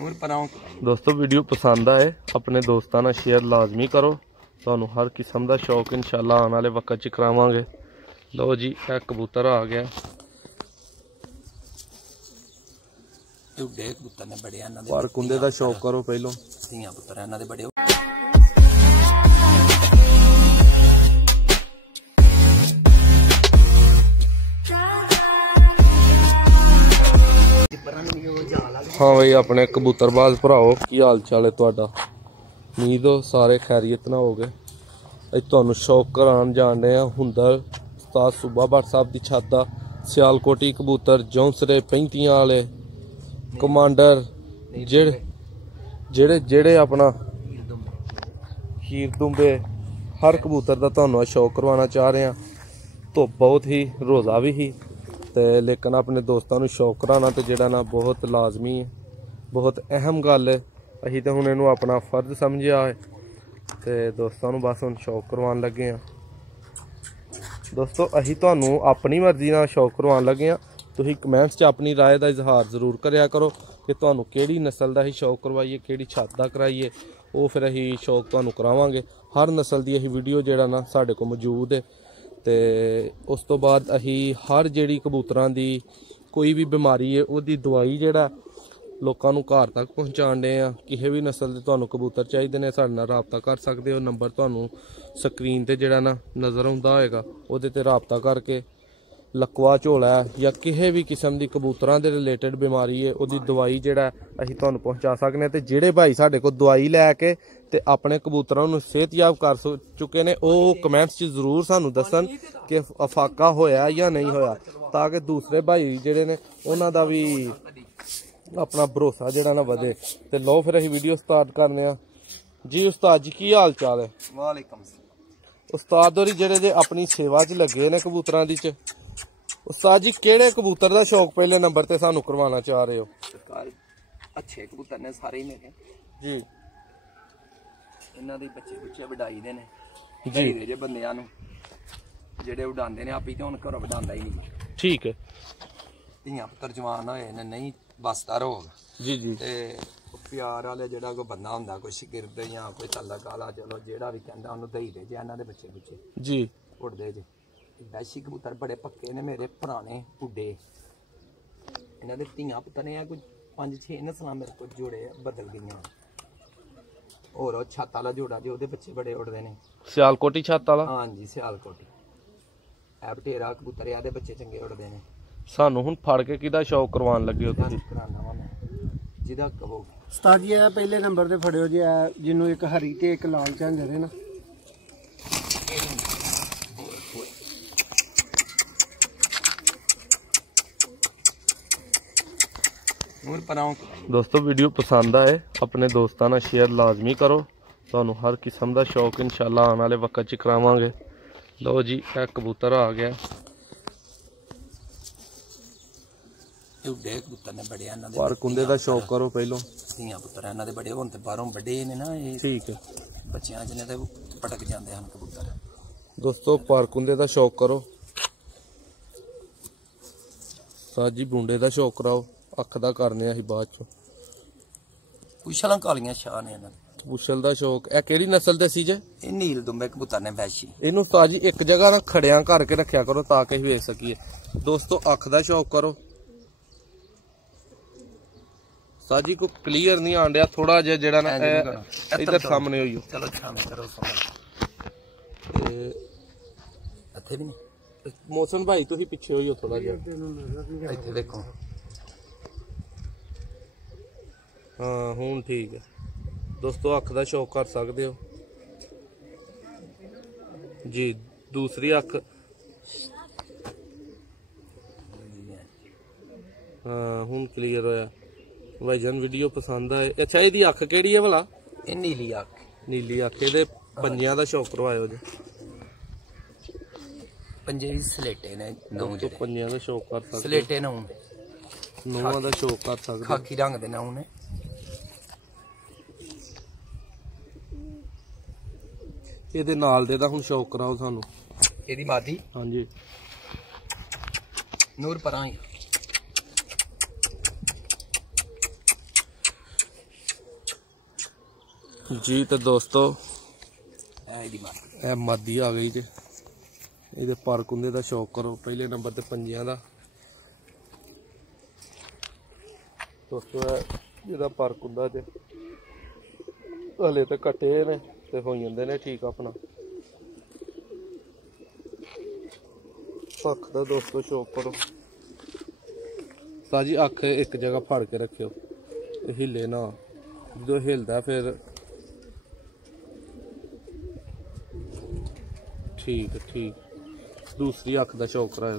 दोस्तों वीडियो पसंद आए अपने दोस्तों नाल शेयर लाजमी करो। तुहानू हर किस्म का शौक इंशाल्लाह आने वाले वक्त च करावांगे। लो जी यह कबूतर आ गया। पर कुंदे का शौक करो पहलों हाँ भाई अपने कबूतरबाज भराओ की हाल चाल है तुहाडा। उम्मीद हो सारे खैरियत ना हो गए। अज तुहानू शौक करान जान रहे हैं हुंदर उस्ताद सूबा भट्ट साहब की छत दा। सियालकोटी कबूतर जौंसरे 35 वाले कमांडर जेड़े जेड़े अपना हीर दुंबे हर कबूतर का तुहानू शौक करवाना चाह रहे हैं। तो बहुत ही रोज़ा भी ही ते लेकिन अपने दोस्तों शौक कराना तो जेड़ा ना बहुत लाजमी है, बहुत अहम गल है। असीं तो हुण इहनूं अपना फर्ज समझिया है ते दोस्तों बस हुण शौक करवान लगे हैं। दोस्तों असीं तुहानूं अपनी मर्जी नाल शौक करवान लगे हैं। तुसीं कमेंट्स च अपनी राय का इजहार जरूर करिया करो कि तुहानूं किहड़ी नस्ल का ही शौक करवाइए, किहड़ी छत का कराइए। वो फिर असीं शौक तुहानूं करावांगे। हर नस्ल की असीं वीडियो जेड़ा ना साडे कोल मौजूद है। तो उस तो बाद अही हर जिहड़ी कबूतरां दी कोई भी बीमारी है उहदी दवाई जिहड़ा लोकां नूं घर तक पहुँचाण डे आ। किसी भी नस्ल दे तुहानूं कबूतर चाहिए ने साडे नाल राबता कर सकते हो। नंबर तुहानूं स्क्रीन ते जिहड़ा ना नज़र आउंदा होएगा उहदे ते राबता करके लकवा झोला या किसी भी किस्म की कबूतरां दे रिलेटेड बीमारी है उहदी दवाई जिहड़ा असीं तुहानूं पहुँचा सकने। ते जिहड़े भाई साडे कोल दवाई लैके ते अपने कबूतरां नूं सेहतयाब कर चुके ने वो कमेंट्स च जरूर सानूं दस्सन कि अफाका होया या नहीं होया, ताकि दूसरे भाई जिहड़े ने उन्हां दा भी अपना भरोसा जिहड़ा ना वधे। ते लो फिर असीं वीडियो स्टार्ट करने आ जी। उस्ताद जी की हाल चाल है? वालेकुम उस्ताद होरी जेहड़े जे अपनी सेवा च लगे ने कबूतरां दी च। उस्ताद जी केड़े कबूतर दा शौक पहले नंबर ते सानूं करवाना चाह रहे हो? अच्छे कबूतर ने सारे मेरे जी। इन्हां दे बच्चे बुच्चे वडाई दे ने जी जे बंदियां नूं जेड़े उडांदे ने आपी ते हुण घरों वडांदा ही नहीं। ठीक है। धियां पुत्तर जवान होए ने नहीं बसदा रोग जी जी। ते प्यार वाले जेड़ा कोई बंदा हुंदा कोई शिगिरद या कोई तलक वाला चलो जेड़ा भी कहंदा उहनूं दई दे जे इन्हां दे बच्चे बुच्चे जी उड़दे जे। वैशी कबूतर बड़े पक्के ने मेरे पुराने उड्डे। इन्हां दे धियां पुत्तर ने कोई 5-6 नस्लां मेरे को जोड़े बदल गईयां। और छत वाला जोड़ा जो उहदे बच्चे बड़े उड़दे ने। सियालकोटी छत वाला? हाँ जी सियालकोटी ऐ बटेरा कबूतर है दे बच्चे चंगे उड़दे ने। सानू हुण फड़ के किहदा शौक करवान लगे हो तुसीं? कराना वा मैं जिहदा कहो। उस्ताद जी पहले नंबर ते फड़ियो जी जिन्हों एक हरी ते एक लाल झांझर है ना। दोस्तों वीडियो पसंद आए अपने दोस्तों नाल शेयर लाजमी करो। तुहानूं हर किस्म का शौक इंशाल्लाह आने वाले वक्त च करावांगे। लो जी यह कबूतर आ गया। पर कुंदे का शौक करो पहलों धियां पुत्तर इन्हां दे बड़े हुण ते बाहरों बड़े ने ना। ठीक है। बच्चियां च ने ते पटक जांदे हन कबूतर। दोस्तों पर कुंदे का शौक करो। साजी बूंडे का शौक कराओ। अख दा करने असीं बाद चों। पुछलां कालियां शाह ने इन्हां पुछल दा शौक ए केड़ी नस्ल दसी जे? ए नील दुंबे कबूतर ने वैशी। इनू उस्ताद जी एक जगह ना खड़िया करके रखिया करो ताकि असीं वेख सकीए। दोस्तों अख दा शौक करो। उस्ताद जी को क्लीयर नहीं आन दिया थोड़ा जिहा जेड़ा ना इधर सामने होइयो। चलो सामने करो इत्थे भी नहीं। मौसम भाई तुसीं पिछे होइयो थोड़ा जिहा। इत्थे देखो हाँ हुण ठीक है। दोस्तों अख का शौक कर सकते हो जी। दूसरी अख हाँ हुण क्लीयर होया। भाईजान वीडियो पसंद आए। अच्छा इहदी अख केड़ी है भला? ये नीली अख। नीली अख। इहदे पंजियां दा शौक करवाओ जी। पंजे सलेटे ने नौ तो पंजियां दा शौक कर सकते। सलेटे नौ नौवां दा शौक कर सकते। खाकी रंग दे नौ ने। ਇਹਦੇ ਨਾਲ ਦੇ ਦਾ ਹੁਣ ਸ਼ੌਕ ਕਰਾਓ ਸਾਨੂੰ। ਇਹਦੀ ਮਾਦੀ ਹਾਂਜੀ ਨੂਰ ਪਰਾਂ ਹੀ ਜੀ ਤੇ ਦੋਸਤੋ ਇਹਦੀ ਮਾਰ ਇਹ ਮਾਦੀ ਆ ਗਈ ਜੇ ਇਹਦੇ ਪਰ ਕੁੰਦੇ ਦਾ ਸ਼ੌਕ ਕਰੋ। ਪਹਿਲੇ ਨੰਬਰ ਤੇ ਪੰਜਿਆਂ ਦਾ ਦੋਸਤੋ ਜਿਹਦਾ ਪਰ ਕੁੰਦਾ ਚ ਹਲੇ ਤੇ ਕੱਟੇ ਨੇ ਤੇ ਹੋ ਜਾਂਦੇ ਨੇ ਠੀਕ ਆਪਣਾ। ਅੱਖ ਦਾ ਦੋਸਤੋ ਸ਼ੌਕ ਕਰੋ। ਸਾਜੀ ਅੱਖ ਇੱਕ ਜਗ੍ਹਾ ਫੜ ਕੇ ਰੱਖਿਓ, ਹਿੱਲੇ ਨਾ। ਜਦੋਂ ਹਿਲਦਾ ਫਿਰ ठीक है ठीक। दूसरी अख का शौक कराओ।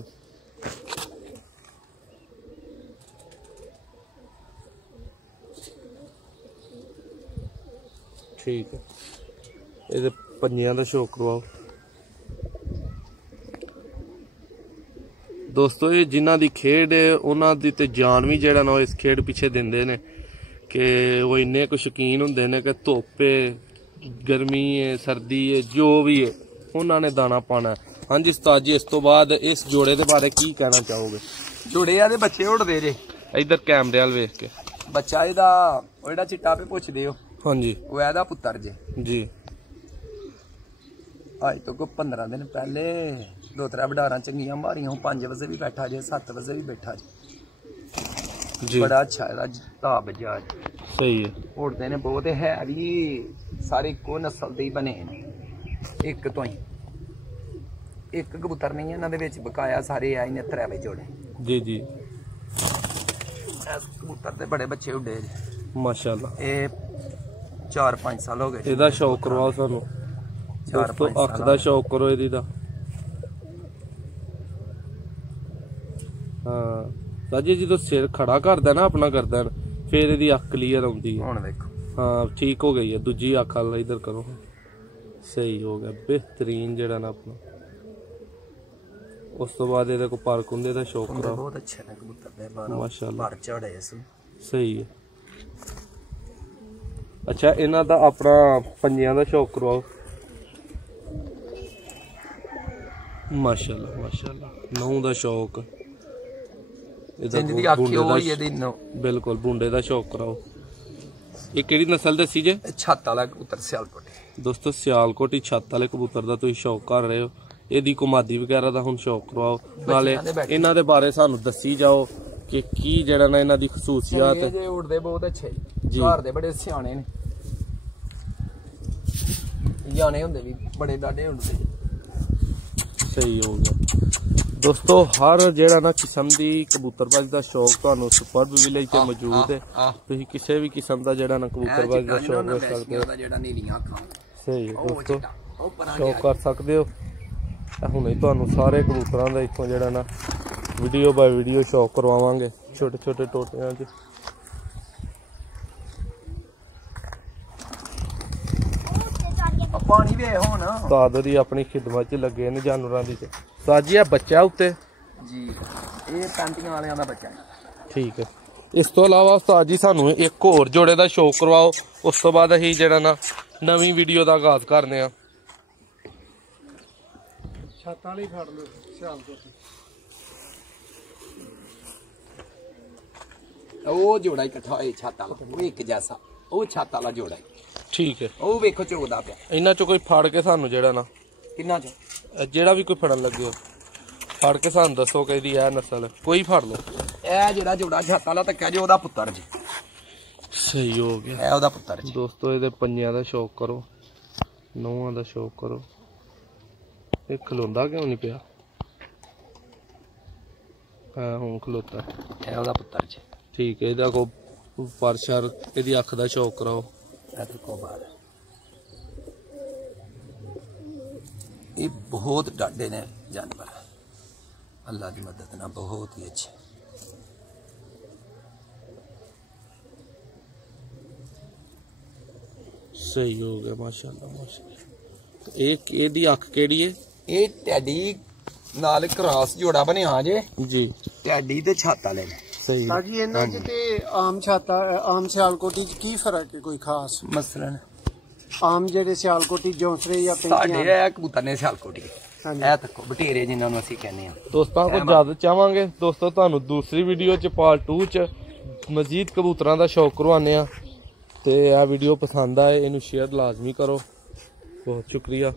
ठीक है ये पंजियां का शौक करवाओ। दोस्तों ये जिन्हां दी खेड है उन्हां दी ते जान भी जेड़ा ना इस खेड पिछे दिंदे ने कि वो इन्ने को शौकीन हुंदे ने कि धुप्प है गर्मी है सर्दी है जो भी है उन्होंने दाना पाना। हाँ जी उस्ताद जी इस तो बाद इस जोड़े के बारे की कहना चाहोगे? जोड़े आदे बच्चे उड़दे जे इधर कैमरे वाल वेख के बच्चा ਇਹਦਾ ਉਹ ਜਿਹੜਾ ਚਿੱਟਾ पे ਪੁੱਛਦੇ ਹੋ। हाँ जी ਉਹ ਇਹਦਾ ਪੁੱਤਰ ਜੇ जी। ਅੱਜ ਤੋਂ ਕੋ 15 ਦਿਨ ਪਹਿਲੇ ਦੋ ਤਰੇ ਵਡਾਰਾਂ ਚੰਗੀਆਂ ਮਾਰੀਆਂ। 5 ਵਜੇ ਵੀ ਬੈਠਾ ਜੇ 7 ਵਜੇ ਵੀ ਬੈਠਾ ਜੇ जी बड़ा अच्छा ਇਹਦਾ ਤਾਬ ਜਾ सही है। ਉੜਦੇ ਨੇ ਬਹੁਤ ਹੈ ਵੀ ਸਾਰੇ ਇੱਕੋ ਨਸਲ ਦੇ ਹੀ ਬਣੇ ਨੇ। ਇੱਕ ਤੋਂ ਹੀ ਇੱਕ ਕਬੂਤਰ ਨਹੀਂ ਇਹਨਾਂ ਦੇ ਵਿੱਚ ਬਕਾਇਆ ਸਾਰੇ ਆਏ ਨੇ ਤਰੇਵੇਂ ਜੋੜੇ जी जी ਇਸ ਕਬੂਤਰ ਦੇ ਬੜੇ ਬੱਚੇ ਉੱਡੇ माशाल्लाह। ਇਹ 4-5 ਸਾਲ ਹੋ ਗਏ ਇਹਦਾ ਸ਼ੌਕ ਕਰਵਾਓ ਸਾਨੂੰ ਦੋਸਤੋ। ਅੱਖ ਦਾ ਸ਼ੌਕ ਕਰੋ ਇਹਦੀ ਦਾ। ਹਾਂ ਸਾਜੀ ਜਦੋਂ ਸਿਰ ਖੜਾ ਕਰਦਾ ਨਾ ਆਪਣਾ ਕਰਦਾ ਫਿਰ ਇਹਦੀ ਅੱਖ ਕਲੀਅਰ ਆਉਂਦੀ ਹੈ। ਹੁਣ ਵੇਖੋ हाँ ठीक हो गई है। दूजी अख वाला इधर करो सही हो गया बेहतरीन जड़ा ना अपना। उस तो बाद ये पर कुंदे का शौक कराओ। बहुत अच्छे ने कबूतर माशाल्लाह पर चढ़े सही है। अच्छा इन्हां दा अपना पंजियां दा शौक करवाओ। माशाल्लाह माशाल्लाह। नौ दा शौक बिल्कुल बूंडे दा शौक कराओ। ये केड़ी नस्ल दसी जे? छत वाला कबूतर सियालकोटी। दोस्तों सियालकोटी छत वाले कबूतर का तुसीं शौक कर रहे हो। ਇਹਦੀ ਕੁਮਾਦੀ ਵਗੈਰਾ ਦਾ ਹੁਣ ਸ਼ੌਕ ਕਰਵਾਓ। ਨਾਲੇ ਇਹਨਾਂ ਦੇ ਬਾਰੇ ਸਾਨੂੰ ਦੱਸੀ ਜਾਓ ਕਿ ਕੀ ਜਿਹੜਾ ਨਾ ਇਹਨਾਂ ਦੀ ਖਸੂਸੀਅਤ ਹੈ। ਇਹ ਉੜਦੇ ਬਹੁਤ ਅੱਛੇ ਜੀ। ਘਰ ਦੇ ਬੜੇ ਸਿਆਣੇ ਨੇ। ਜਾਣੇ ਹੁੰਦੇ ਵੀ ਬੜੇ ਡਾਡੇ ਹੁੰਦੇ। ਸਹੀ ਹੋ ਗਿਆ ਦੋਸਤੋ। ਹਰ ਜਿਹੜਾ ਨਾ ਕਿਸਮ ਦੀ ਕਬੂਤਰਬਾਜ਼ੀ ਦਾ ਸ਼ੌਕ ਤੁਹਾਨੂੰ ਸੁਪਰਬ ਵਿਲੇਜ ਤੇ ਮੌਜੂਦ ਹੈ। ਤੁਸੀਂ ਕਿਸੇ ਵੀ ਕਿਸਮ ਦਾ ਜਿਹੜਾ ਨਾ ਕਬੂਤਰਬਾਜ਼ੀ ਦਾ ਸ਼ੌਕ ਕਰ ਸਕਦੇ ਹੋ। ਜਿਹੜਾ ਨੀਲੀਆਂ ਅੱਖਾਂ ਸਹੀ ਹੈ ਦੋਸਤੋ ਸ਼ੌਕ ਕਰ ਸਕਦੇ ਹੋ। ਹੁਣੇ ਤੁਹਾਨੂੰ ਸਾਰੇ ਕਬੂਤਰਾਂ ਦਾ ਇੱਥੋਂ ਜਿਹੜਾ ਨਾ ਵੀਡੀਓ ਬਾਈ ਵੀਡੀਓ ਸ਼ੌਕ ਕਰਵਾਵਾਂਗੇ ਛੋਟੇ ਛੋਟੇ ਟੋਟਿਆਂ 'ਚ। ਪਾਣੀ ਵੇ ਹੁਣ ਉਸਤਾਦ ਦੀ ਆਪਣੀ ਖਿਦਮਤ 'ਚ ਲੱਗੇ ਨੇ ਜਾਨਵਰਾਂ ਦੀ। ਸਾਜੀ ਆ ਬੱਚਾ ਉੱਤੇ ਜੀ ਇਹ ਪੈਂਟੀਆਂ ਵਾਲਿਆਂ ਦਾ ਬੱਚਾ ਹੈ। ਠੀਕ ਹੈ। ਇਸ ਤੋਂ ਇਲਾਵਾ ਉਸਤਾਦ ਜੀ ਸਾਨੂੰ ਇੱਕ ਹੋਰ ਜੋੜੇ ਦਾ ਸ਼ੌਕ ਕਰਵਾਓ। ਉਸ ਤੋਂ ਬਾਅਦ ਅਸੀਂ ਜਿਹੜਾ ਨਾ ਨਵੀਂ ਵੀਡੀਓ ਦਾ ਆਗਾਜ਼ ਕਰਨੇ ਆ। ਛੱਤ ਵਾਲੀ ਫੜ ਲਓ ਸਿਆਲਕੋਟੀ। ਉਹ ਜੋੜਾ ਇਕੱਠਾ ਹੋਏ ਛੱਤ ਵਾਲਾ ਉਹ ਇੱਕ ਜੈਸਾ ਉਹ ਛੱਤ ਵਾਲਾ ਜੋੜਾ। ਠੀਕ ਹੈ। ਉਹ ਵੇਖੋ ਚੋਦਾ ਪਿਆ। ਇਹਨਾਂ ਚੋਂ ਕੋਈ ਫੜ ਕੇ ਸਾਨੂੰ ਜਿਹੜਾ ਨਾ ਕਿੰਨਾ ਚ ਜਿਹੜਾ ਵੀ ਕੋਈ ਫੜਨ ਲੱਗੇ ਫੜ ਕੇ ਸਾਨੂੰ ਦੱਸੋ ਕਿ ਇਹਦੀ ਇਹ ਨਸਲ ਕੋਈ ਫੜ ਲਓ। ਇਹ ਜਿਹੜਾ ਜੋੜਾ ਛੱਤ ਵਾਲਾ ਧੱਕਿਆ ਜੇ ਉਹਦਾ ਪੁੱਤਰ ਜੀ। ਸਹੀ ਹੋ ਗਿਆ ਇਹ ਉਹਦਾ ਪੁੱਤਰ ਜੀ। ਦੋਸਤੋ ਇਹਦੇ ਪੰਜਿਆਂ ਦਾ ਸ਼ੌਕ ਕਰੋ, ਨੌਹਾਂ ਦਾ ਸ਼ੌਕ ਕਰੋ। ਇਹ ਖਲੋਂਦਾ ਕਿਉਂ ਨਹੀਂ ਪਿਆ? ਹਾਂ ਹੁਣ ਖਲੋਤਾ। ਇਹ ਉਹਦਾ ਪੁੱਤਰ ਜੀ। ਠੀਕ ਹੈ। ਇਹਦਾ ਕੋ ਪਰਸ਼ਰ ਇਹਦੀ ਅੱਖ ਦਾ ਸ਼ੌਕ ਕਰਾਓ। ये बहुत डाढ़े ने जानवर अल्लाह की मदद ना बहुत ही अच्छे। सही हो गया माशाल्लाह माशाल्लाह। एक ਇਹਦੀ ਅੱਖ ਕਿਹੜੀ ਹੈ? ਇਹ ਟੈਡੀ ਨਾਲ ਕ੍ਰਾਸ ਜੋੜਾ ਬਣਿਆ ਜੇ ਜੀ। ਟੈਡੀ ਤੇ ਛੱਤ ਵਾਲੇ ਨੇ। ਸਹੀ ਹਾਂ ਜੀ। ਇਹਨਾਂ 'ਚ ਤੇ ਆਮ ਛਾਤਾ ਆਮ ਸਿਆਲਕੋਟੀ 'ਚ ਕੀ ਫਰਕ ਹੈ ਕੋਈ ਖਾਸ? ਮਸਲਨ ਆਮ ਜਿਹੜੇ ਸਿਆਲਕੋਟੀ ਜੌਂਸਰੇ ਜਾਂ ਸਾਡੇ ਇਹ ਕਬੂਤਰ ਨੇ ਸਿਆਲਕੋਟੀ ਇਹ ਤੱਕੋ ਬਟੇਰੇ ਜਿਨ੍ਹਾਂ ਨੂੰ ਅਸੀਂ ਕਹਿੰਦੇ ਆ। ਦੋਸਤਾਂ ਕੋਲ ਇਜਾਜ਼ਤ ਚਾਹਾਂਗੇ। ਦੋਸਤੋ ਤੁਹਾਨੂੰ ਦੂਸਰੀ ਵੀਡੀਓ 'ਚ ਪਾਰਟ 2 'ਚ ਮਜ਼ੀਦ ਕਬੂਤਰਾਂ ਦਾ ਸ਼ੌਕ ਕਰਵਾਉਂਦੇ ਆ। ਤੇ ਆ ਵੀਡੀਓ ਪਸੰਦ ਆਏ ਇਹਨੂੰ ਸ਼ੇਅਰ ਲਾਜ਼ਮੀ ਕਰੋ। ਬਹੁਤ ਸ਼ੁਕਰੀਆ।